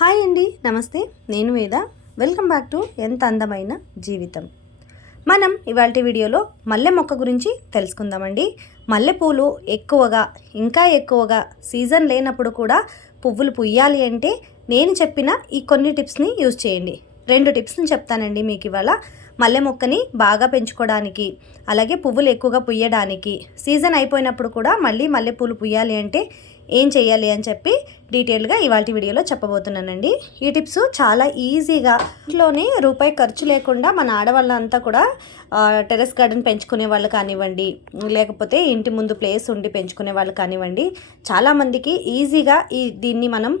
Hi అండి నమస్తే. నేను వేద. వెల్కమ్ బ్యాక్ టు ఎంత అందమైన జీవితం. మనం ఇవాళ వీడియోలో మల్లె మొక్క గురించి తెలుసుకుందామండి. మల్లెపూలు ఎక్కువగా ఇంకా ఎక్కువగా సీజన్ లేనప్పుడు కూడా పువ్వులు పుయ్యాలి అంటే నేను చెప్పిన ఈ కొన్ని టిప్స్ని యూజ్ చేయండి. రెండు టిప్స్ని చెప్తానండి మీకు ఇవాళ. మల్లె మొక్కని బాగా పెంచుకోవడానికి అలాగే పువ్వులు ఎక్కువగా పుయ్యడానికి సీజన్ అయిపోయినప్పుడు కూడా మళ్ళీ మల్లెపూలు పుయ్యాలి అంటే ఏం చేయాలి అని చెప్పి డీటెయిల్గా ఇవాళ వీడియోలో చెప్పబోతున్నానండి. ఈ టిప్స్ చాలా ఈజీగా ఇంట్లోనే రూపాయి ఖర్చు లేకుండా మన ఆడవాళ్ళంతా కూడా టెరెస్ గార్డెన్ పెంచుకునే వాళ్ళు కానివ్వండి లేకపోతే ఇంటి ముందు ప్లేస్ ఉండి పెంచుకునే వాళ్ళు కానివ్వండి చాలామందికి ఈజీగా ఈ దీన్ని మనం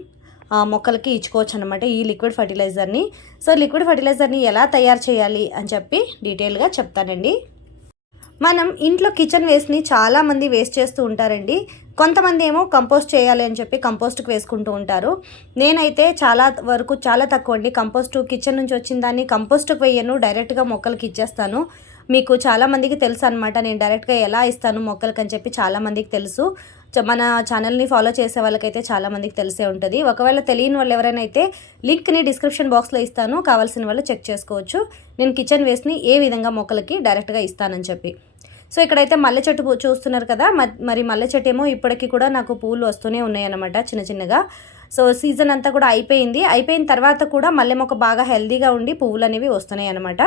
మొక్కలకి ఇచ్చుకోవచ్చు అనమాట ఈ లిక్విడ్ ఫర్టిలైజర్ని. సో లిక్విడ్ ఫర్టిలైజర్ని ఎలా తయారు చేయాలి అని చెప్పి డీటెయిల్గా చెప్తానండి. మనం ఇంట్లో కిచెన్ వేస్ట్ని చాలామంది వేస్ట్ చేస్తూ ఉంటారండి. కొంతమంది ఏమో కంపోస్ట్ చేయాలి అని చెప్పి కంపోస్ట్కి వేసుకుంటూ ఉంటారు. నేనైతే చాలా వరకు చాలా తక్కువ అండి. కంపోస్ట్ కిచెన్ నుంచి వచ్చిన దాన్ని కంపోస్ట్కి వేయను డైరెక్ట్గా మొక్కలకి ఇచ్చేస్తాను. మీకు చాలామందికి తెలుసు అనమాట నేను డైరెక్ట్గా ఎలా ఇస్తాను మొక్కలకి అని చెప్పి చాలామందికి తెలుసు. మన ఛానల్ని ఫాలో చేసే వాళ్ళకైతే చాలామందికి తెలిసే ఉంటుంది. ఒకవేళ తెలియని వాళ్ళు ఎవరైనా అయితే లింక్ని డిస్క్రిప్షన్ బాక్స్లో ఇస్తాను. కావాల్సిన వాళ్ళు చెక్ చేసుకోవచ్చు. నేను కిచెన్ వేస్ట్ని ఏ విధంగా మొక్కలకి డైరెక్ట్గా ఇస్తానని చెప్పి. సో ఇక్కడైతే మల్లె చెట్టు చూస్తున్నారు కదా. మరి మల్లె చెట్టు ఏమో ఇప్పటికీ కూడా నాకు పూలు వస్తూనే ఉన్నాయి అనమాట చిన్న చిన్నగా. సో సీజన్ అంతా కూడా అయిపోయింది. అయిపోయిన తర్వాత కూడా మల్లె మొక్క బాగా హెల్దీగా ఉండి పువ్వులు అనేవి వస్తున్నాయి అనమాట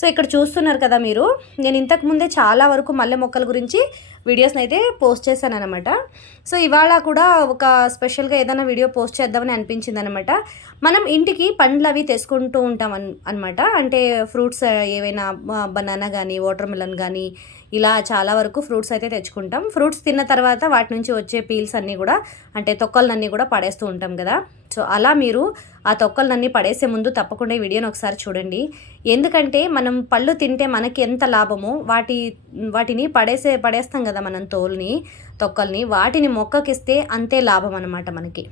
సో ఇక్కడ చూస్తున్నారు కదా మీరు. నేను ఇంతకు ముందే చాలా వరకు మల్లె మొక్కల గురించి వీడియోస్ని అయితే పోస్ట్ చేశాను అనమాట సో ఇవాళ కూడా ఒక స్పెషల్గా ఏదైనా వీడియో పోస్ట్ చేద్దామని అనిపించింది అనమాట మనం ఇంటికి పండ్లు అవి తెచ్చుకుంటూ ఉంటాం అన్ అనమాట అంటే ఫ్రూట్స్ ఏవైనా బనానా కానీ వాటర్ మిలన్ కానీ ఇలా చాలా వరకు ఫ్రూట్స్ అయితే తెచ్చుకుంటాం. ఫ్రూట్స్ తిన్న తర్వాత వాటి నుంచి వచ్చే పీల్స్ అన్నీ కూడా అంటే తొక్కలన్నీ కూడా పడేస్తూ ఉంటాం కదా. సో అలా మీరు ఆ తొక్కలన్నీ పడేసే ముందు తప్పకుండా ఈ వీడియోని ఒకసారి చూడండి. ఎందుకంటే మనం పళ్ళు తింటే మనకి ఎంత లాభమో వాటి వాటిని పడేసే పడేస్తాం కదా మనం తోలుని తొక్కల్ని వాటిని మొక్కకిస్తే అంతే లాభం అనమాట మనకి.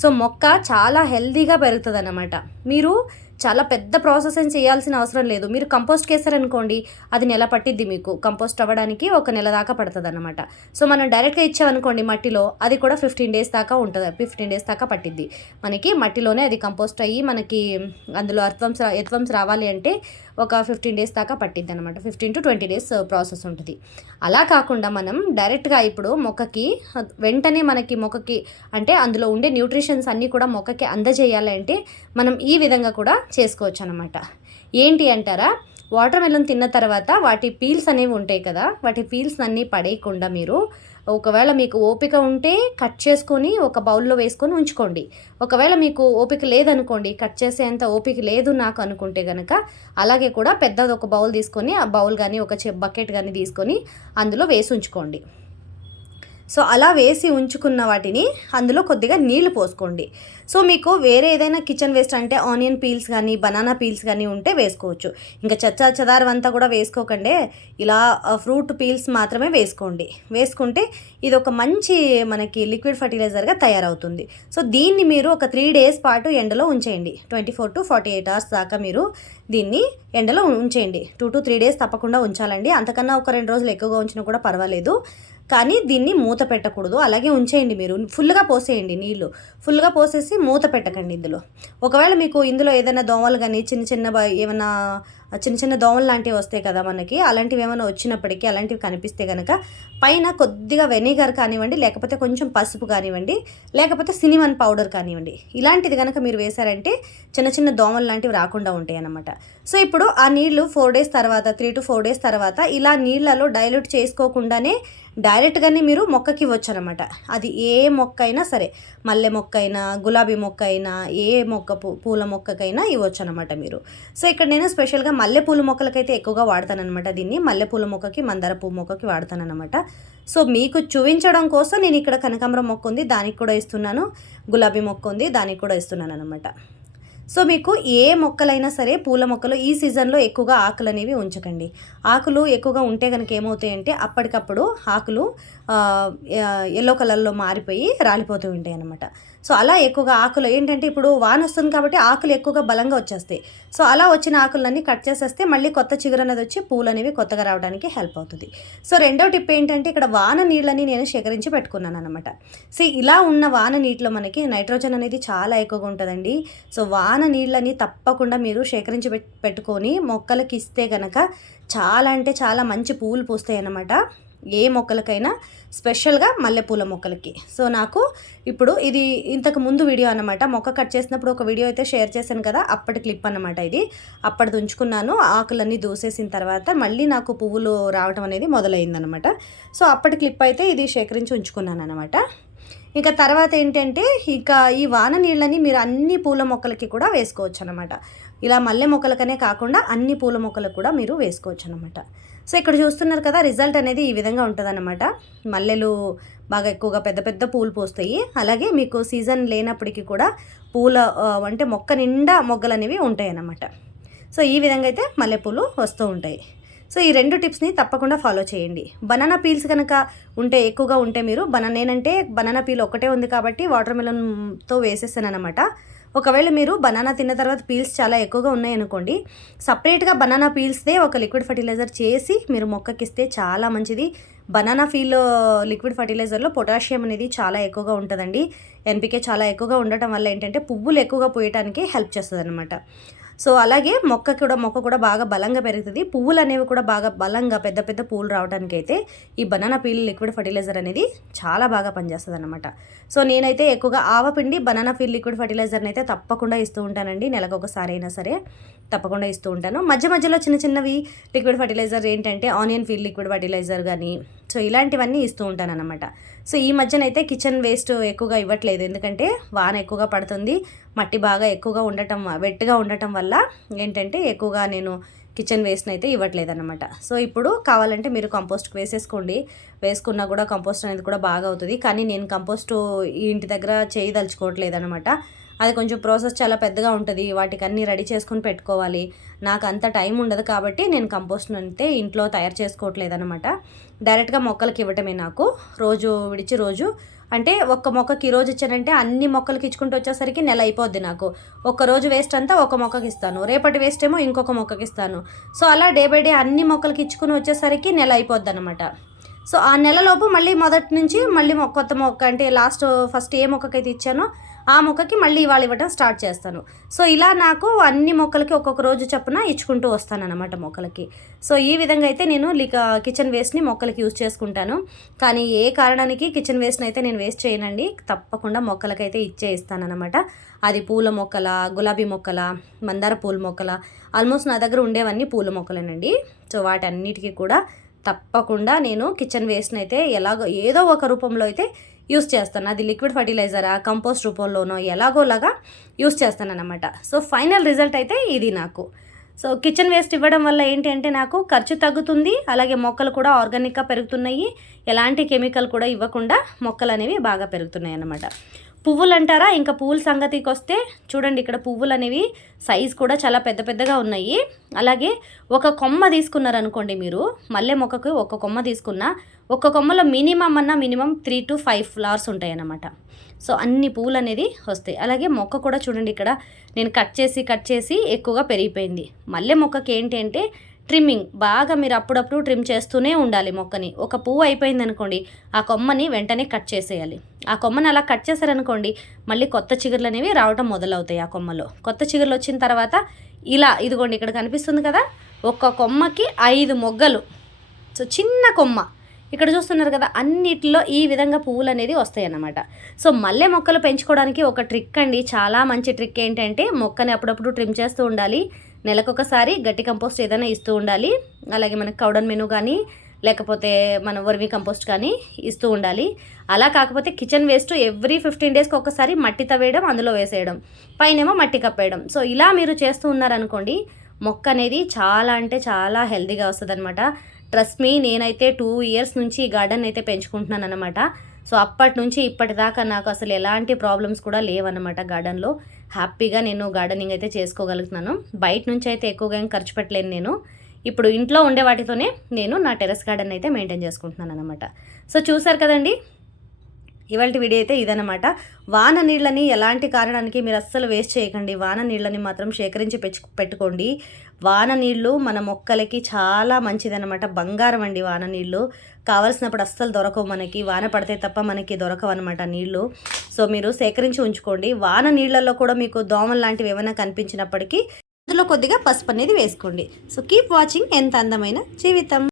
సో మొక్క చాలా హెల్దీగా పెరుగుతుంది అన్నమాట మీరు చాలా పెద్ద ప్రాసెస్ చేయాల్సిన అవసరం లేదు. మీరు కంపోస్ట్ చేశారనుకోండి అది నెల పట్టిద్ది మీకు. కంపోస్ట్ అవ్వడానికి ఒక నెల దాకా పడుతుంది అనమాట సో మనం డైరెక్ట్గా ఇచ్చామనుకోండి మట్టిలో అది కూడా ఫిఫ్టీన్ డేస్ దాకా ఉంటుంది. ఫిఫ్టీన్ డేస్ దాకా పట్టిద్ది. మనకి మట్టిలోనే అది కంపోస్ట్ అయ్యి మనకి అందులో అర్థంస్ ఎత్వంస్ రావాలి అంటే ఒక ఫిఫ్టీన్ డేస్ దాకా పట్టిద్ది అనమాట fifteen to twenty days process ఉంటుంది. అలా కాకుండా మనం డైరెక్ట్గా ఇప్పుడు మొక్కకి వెంటనే మనకి మొక్కకి అంటే అందులో ఉండే న్యూట్రిషన్స్ అన్నీ కూడా మొక్కకి అందజేయాలంటే మనం ఈ విధంగా కూడా చేసుకోవచ్చు అనమాట ఏంటి అంటారా? వాటర్ మెలన్ తిన్న తర్వాత వాటి పీల్స్ అనేవి ఉంటాయి కదా వాటి పీల్స్ అన్నీ పడేయకుండా మీరు ఒకవేళ మీకు ఓపిక ఉంటే కట్ చేసుకొని ఒక బౌల్లో వేసుకొని ఉంచుకోండి. ఒకవేళ మీకు ఓపిక లేదనుకోండి కట్ చేసేంత ఓపిక లేదు నాకు అనుకుంటే కనుక అలాగే కూడా పెద్దది ఒక బౌల్ తీసుకొని ఆ బౌల్ కానీ ఒక బకెట్ కానీ తీసుకొని అందులో వేసి ఉంచుకోండి. సో అలా వేసి ఉంచుకున్న వాటిని అందులో కొద్దిగా నీళ్ళు పోసుకోండి. సో మీకు వేరే ఏదైనా కిచెన్ వేస్ట్ అంటే ఆనియన్ పీల్స్ కానీ బనానా పీల్స్ కానీ ఉంటే వేసుకోవచ్చు. ఇంకా చచ్చా చదారం అంతా కూడా వేసుకోకండి. ఇలా ఫ్రూట్ పీల్స్ మాత్రమే వేసుకోండి. వేసుకుంటే ఇది ఒక మంచి మనకి లిక్విడ్ ఫర్టిలైజర్గా తయారవుతుంది. సో దీన్ని మీరు ఒక త్రీ డేస్ పాటు ఎండలో ఉంచేయండి. Twenty four to forty eight hours దాకా మీరు దీన్ని ఎండలో ఉంచేయండి. టూ టు త్రీ డేస్ తప్పకుండా ఉంచాలండి. అంతకన్నా ఒక రెండు రోజులు ఎక్కువగా ఉంచినా కూడా పర్వాలేదు. కానీ దీన్ని మూత పెట్టకూడదు. అలాగే ఉంచేయండి మీరు. ఫుల్గా పోసేయండి నీళ్ళు ఫుల్గా పోసేసి మూత పెట్టకండి ఇందులో. ఒకవేళ మీకు ఇందులో ఏదైనా దోమలు కానీ చిన్న చిన్న ఏమైనా చిన్న చిన్న దోమలు లాంటివి వస్తాయి కదా మనకి అలాంటివి ఏమైనా వచ్చినప్పటికీ అలాంటివి కనిపిస్తే కనుక పైన కొద్దిగా వెనిగర్ కానివ్వండి లేకపోతే కొంచెం పసుపు కానివ్వండి లేకపోతే సినిమన్ పౌడర్ కానివ్వండి. ఇలాంటిది కనుక మీరు వేశారంటే చిన్న చిన్న దోమలు లాంటివి రాకుండా ఉంటాయి అన్నమాట. సో ఇప్పుడు ఆ నీళ్ళు ఫోర్ డేస్ తర్వాత త్రీ టు ఫోర్ డేస్ తర్వాత ఇలా నీళ్ళలో డైల్యూట్ చేసుకోకుండానే డైరెక్ట్గానే మీరు మొక్కకి ఇవ్వచ్చు అనమాట అది ఏ మొక్క అయినా సరే మల్లె మొక్క అయినా గులాబీ మొక్క అయినా ఏ మొక్క పూల మొక్కకైనా ఇవ్వచ్చు అనమాట మీరు. సో ఇక్కడ నేను స్పెషల్గా మల్లెపూల మొక్కలకైతే ఎక్కువగా వాడతానమాట దీన్ని. మల్లెపూల మొక్కకి మందార పువ్వు మొక్కకి వాడతానమాట సో మీకు చూపించడం కోసం నేను ఇక్కడ కనకాంబరం మొక్క ఉంది దానికి కూడా ఇస్తున్నాను. గులాబీ మొక్క ఉంది దానికి కూడా ఇస్తున్నాను అనమాట సో మీకు ఏ మొక్కలైనా సరే పూల మొక్కలు ఈ సీజన్లో ఎక్కువగా ఆకులు అనేవి ఉంచకండి. ఆకులు ఎక్కువగా ఉంటే కనుక ఏమవుతాయంటే అప్పటికప్పుడు ఆకులు ఎల్లో కలర్లో మారిపోయి రాలిపోతూ ఉంటాయి అనమాట సో అలా ఎక్కువగా ఆకులు ఏంటంటే ఇప్పుడు వాన వస్తుంది కాబట్టి ఆకులు ఎక్కువగా బలంగా వచ్చేస్తాయి. సో అలా వచ్చిన ఆకులన్నీ కట్ చేసేస్తే మళ్ళీ కొత్త చిగురు అనేది వచ్చి పూలు అనేవి కొత్తగా రావడానికి హెల్ప్ అవుతుంది. సో రెండో టిప్ ఏంటంటే ఇక్కడ వాన నీళ్ళని నేను సేకరించి పెట్టుకున్నాను అనమాట సో ఇలా ఉన్న వాన నీటిలో మనకి నైట్రోజన్ అనేది చాలా ఎక్కువగా ఉంటుందండి. సో వాన నీళ్ళని తప్పకుండా మీరు సేకరించి పెట్టుకొని మొక్కలకి ఇస్తే కనుక చాలా అంటే చాలా మంచి పూలు పూస్తాయి అన్నమాట. ఏ మొక్కలకైనా స్పెషల్గా మల్లెపూల మొక్కలకి. సో నాకు ఇప్పుడు ఇది ఇంతకు ముందు వీడియో అనమాట మొక్క కట్ చేసినప్పుడు ఒక వీడియో అయితే షేర్ చేశాను కదా అప్పటి క్లిప్ అనమాట ఇది. అప్పటిది ఉంచుకున్నాను ఆకులన్నీ దూసేసిన తర్వాత మళ్ళీ నాకు పువ్వులు రావడం అనేది మొదలైందనమాట సో అప్పటి క్లిప్ అయితే ఇది సేకరించి ఉంచుకున్నాను అనమాట ఇంకా తర్వాత ఏంటంటే ఇక ఈ వాన నీళ్ళని మీరు అన్ని పూల మొక్కలకి కూడా వేసుకోవచ్చు అనమాట ఇలా మల్లె మొక్కలకనే కాకుండా అన్ని పూల మొక్కలకు కూడా మీరు వేసుకోవచ్చు అనమాట సో ఇక్కడ చూస్తున్నారు కదా రిజల్ట్ అనేది ఈ విధంగా ఉంటుందన్నమాట. మల్లెలు బాగా ఎక్కువగా పెద్ద పెద్ద పూలు పూస్తాయి. అలాగే మీకు సీజన్ లేనప్పటికీ కూడా పూల అంటే మొక్క నిండా మొగ్గలు అనేవి ఉంటాయి అన్నమాట సో ఈ విధంగా అయితే మల్లెపూలు వస్తూ ఉంటాయి. సో ఈ రెండు టిప్స్ని తప్పకుండా ఫాలో చేయండి. బనానా పీల్స్ కనుక ఉంటే ఎక్కువగా ఉంటే మీరు బనా నేనంటే బనానా పీల్ ఒకటే ఉంది కాబట్టి వాటర్ మెలన్తో వేసేసాను అనమాట ఒకవేళ మీరు బనానా తిన్న తర్వాత పీల్స్ చాలా ఎక్కువగా ఉన్నాయనుకోండి సపరేట్గా బనానా పీల్స్దే ఒక లిక్విడ్ ఫర్టిలైజర్ చేసి మీరు మొక్కకిస్తే చాలా మంచిది. బనానా ఫీల్ లిక్విడ్ ఫర్టిలైజర్లో పొటాషియం అనేది చాలా ఎక్కువగా ఉంటుందండి. ఎన్పికే చాలా ఎక్కువగా ఉండటం వల్ల ఏంటంటే పువ్వులు ఎక్కువగా పోయటానికి హెల్ప్ చేస్తుంది అనమాట సో అలాగే మొక్క కూడా మొక్క కూడా బాగా బలంగా పెరుగుతుంది. పువ్వులు అనేవి కూడా బాగా బలంగా పెద్ద పెద్ద పూలు రావడానికి అయితే ఈ బనానా పీల్ లిక్విడ్ ఫర్టిలైజర్ అనేది చాలా బాగా పనిచేస్తుంది అనమాట సో నేనైతే ఎక్కువగా ఆవపిండి బనానా పీల్ లిక్విడ్ ఫర్టిలైజర్ని అయితే తప్పకుండా ఇస్తూ ఉంటానండి. నెలకు ఒకసారి అయినా సరే తప్పకుండా ఇస్తూ ఉంటాను. మధ్య మధ్యలో చిన్న చిన్నవి లిక్విడ్ ఫర్టిలైజర్ ఏంటంటే ఆనియన్ ఫీల్ లిక్విడ్ ఫర్టిలైజర్ కానీ సో ఇలాంటివన్నీ ఇస్తూ ఉంటాను అనమాట సో ఈ మధ్యనైతే కిచెన్ వేస్ట్ ఎక్కువగా ఇవ్వట్లేదు. ఎందుకంటే వాన ఎక్కువగా పడుతుంది. మట్టి బాగా ఎక్కువగా ఉండటం వెట్గా ఉండటం వల్ల ఏంటంటే ఎక్కువగా నేను కిచెన్ వేస్ట్ని అయితే ఇవ్వట్లేదు అనమాట సో ఇప్పుడు కావాలంటే మీరు కంపోస్ట్కి వేసేసుకోండి. వేసుకున్నా కూడా కంపోస్ట్ అనేది కూడా బాగా అవుతుంది. కానీ నేను కంపోస్ట్ ఇంటి దగ్గర చేయదలుచుకోవట్లేదు అనమాట అది కొంచెం ప్రాసెస్ చాలా పెద్దగా ఉంటుంది. వాటికి అన్నీ రెడీ చేసుకొని పెట్టుకోవాలి. నాకు అంత టైం ఉండదు కాబట్టి నేను కంపోస్ట్ అయితే ఇంట్లో తయారు చేసుకోవట్లేదు అనమాట డైరెక్ట్గా మొక్కలకి ఇవ్వటమే నాకు. రోజు విడిచి రోజు అంటే ఒక్క మొక్కకి ఈరోజు రోజు ఇచ్చానంటే అన్ని మొక్కలకి ఇచ్చుకుంటూ వచ్చేసరికి నెల అయిపోద్ది నాకు. ఒక రోజు వేస్ట్ అంతా ఒక మొక్కకి ఇస్తాను. రేపటి వేస్ట్ ఏమో ఇంకొక మొక్కకి ఇస్తాను. సో అలా డే బై డే అన్ని మొక్కలకి ఇచ్చుకుని వచ్చేసరికి నెల అయిపోద్ది అనమాట సో ఆ నెలలోపు మళ్ళీ మొదటి నుంచి మళ్ళీ కొత్త మొక్క అంటే లాస్ట్ ఫస్ట్ ఏ మొక్కకైతే ఇచ్చానో ఆ మొక్కకి మళ్ళీ ఇవాళ ఇవ్వటం స్టార్ట్ చేస్తాను. సో ఇలా నాకు అన్ని మొక్కలకి ఒక్కొక్క రోజు చొప్పున ఇచ్చుకుంటూ వస్తాను అనమాట మొక్కలకి. సో ఈ విధంగా అయితే నేను కిచెన్ వేస్ట్ని మొక్కలకి యూజ్ చేసుకుంటాను. కానీ ఏ కారణానికి కిచెన్ వేస్ట్ని అయితే నేను వేస్ట్ చేయనండి తప్పకుండా మొక్కలకైతే ఇచ్చే ఇస్తానమాట అనమాట అది పూల మొక్కల గులాబీ మొక్కల మందార పూల మొక్కల ఆల్మోస్ట్ నా దగ్గర ఉండేవన్నీ పూల మొక్కలేనండి. సో వాటన్నిటికీ కూడా తప్పకుండా నేను కిచెన్ వేస్ట్ని అయితే ఎలాగో ఏదో ఒక రూపంలో అయితే యూస్ చేస్తాను. అది లిక్విడ్ ఫర్టిలైజరా కంపోస్ట్ రూపంలోనో ఎలాగోలాగా యూస్ చేస్తాను అనమాట సో ఫైనల్ రిజల్ట్ అయితే ఇది నాకు. సో కిచెన్ వేస్ట్ ఇవ్వడం వల్ల ఏంటి అంటే నాకు ఖర్చు తగ్గుతుంది. అలాగే మొక్కలు కూడా ఆర్గానిక్గా పెరుగుతున్నాయి. ఎలాంటి కెమికల్ కూడా ఇవ్వకుండా మొక్కలు అనేవి బాగా పెరుగుతున్నాయి అన్నమాట పువ్వులు అంటారా ఇంకా పువ్వుల సంగతికి వస్తే చూడండి ఇక్కడ పువ్వులు అనేవి సైజ్ కూడా చాలా పెద్ద పెద్దగా ఉన్నాయి. అలాగే ఒక కొమ్మ తీసుకున్నారనుకోండి మీరు మల్లె మొక్కకు ఒక కొమ్మ తీసుకున్న ఒక కొమ్మలో మినిమం అన్న minimum three to five flowers ఉంటాయి అన్నమాట సో అన్ని పువ్వులు అనేది వస్తాయి. అలాగే మొక్క కూడా చూడండి ఇక్కడ నేను కట్ చేసి కట్ చేసి ఎక్కువగా పెరిగిపోయింది. మల్లె మొక్కకి ఏంటి అంటే ట్రిమ్మింగ్ బాగా మీరు అప్పుడప్పుడు ట్రిమ్ చేస్తూనే ఉండాలి మొక్కని. ఒక పువ్వు అయిపోయింది అనుకోండి ఆ కొమ్మని వెంటనే కట్ చేసేయాలి. ఆ కొమ్మని అలా కట్ చేశారనుకోండి మళ్ళీ కొత్త చిగుర్లు అనేవి రావటం మొదలవుతాయి ఆ కొమ్మలో. కొత్త చిగుర్లు వచ్చిన తర్వాత ఇలా ఇదిగోండి ఇక్కడ కనిపిస్తుంది కదా ఒక్క కొమ్మకి ఐదు మొగ్గలు. సో చిన్న కొమ్మ. ఇక్కడ చూస్తున్నారు కదా అన్నిటిలో ఈ విధంగా పువ్వులు అనేది వస్తాయి అన్నమాట సో మల్లె మొక్కలు పెంచుకోవడానికి ఒక ట్రిక్ అండి. చాలా మంచి ట్రిక్ ఏంటంటే మొక్కని అప్పుడప్పుడు ట్రిమ్ చేస్తూ ఉండాలి. నెలకొకసారి గట్టి కంపోస్ట్ ఏదైనా ఇస్తూ ఉండాలి. అలాగే మనకు కౌడన్ మెను కానీ లేకపోతే మన వర్మి కంపోస్ట్ కానీ ఇస్తూ ఉండాలి. అలా కాకపోతే కిచెన్ వేస్ట్ ఎవ్రీ ఫిఫ్టీన్ డేస్కి ఒకసారి మట్టి తవ్వేయడం అందులో వేసేయడం పైనేమో మట్టి కప్పేయడం. సో ఇలా మీరు చేస్తూ ఉన్నారనుకోండి మొక్క అనేది చాలా అంటే చాలా హెల్తీగా వస్తుంది అనమాట ట్రస్ట్ మీ నేనైతే టూ ఇయర్స్ నుంచి ఈ గార్డెన్ అయితే పెంచుకుంటున్నాను అనమాట సో అప్పటి నుంచి ఇప్పటిదాకా నాకు అసలు ఎలాంటి ప్రాబ్లమ్స్ కూడా లేవన్నమాట గార్డెన్లో. హ్యాపీగా నేను గార్డెనింగ్ అయితే చేసుకోగలుగుతున్నాను. బయట నుంచి అయితే ఎక్కువగా ఏం ఖర్చు పెట్టలేను నేను. ఇప్పుడు ఇంట్లో ఉండే వాటితోనే నేను నా టెరెస్ గార్డెన్ అయితే మెయింటైన్ చేసుకుంటున్నాను అనమాట సో చూసారు కదండి ఇవాళ వీడియో అయితే ఇదనమాట వాన నీళ్ళని ఎలాంటి కారణానికి మీరు అస్సలు వేస్ట్ చేయకండి. వాన నీళ్ళని మాత్రం సేకరించి పెంచు పెట్టుకోండి. వాన నీళ్ళు మన మొక్కలకి చాలా మంచిదన్నమాట. బంగారం అండి వాన నీళ్ళు. కావలసినప్పుడు అస్సలు దొరకవు మనకి. వాన పడితే తప్ప మనకి దొరకవు అనమాట నీళ్ళు. సో మీరు సేకరించి ఉంచుకోండి. వాన నీళ్ళల్లో కూడా మీకు దోమలు లాంటివి ఏమైనా కనిపించినప్పటికీ అందులో కొద్దిగా పసుపు అనేది వేసుకోండి. సో కీప్ వాచింగ్ ఎంత అందమైన జీవితం.